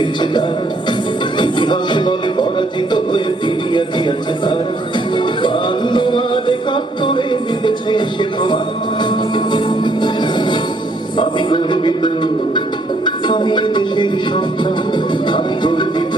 দিয়েছে তারা, ইতিহাস বলে পরাজিত হয়ে ফিরিয়ে দিয়েছে তারা, 52 আর 71 দিতেছে সে প্রমাণ। আমি গর্বিত, আমি দেশের সন্তান, আমি গর্বিত।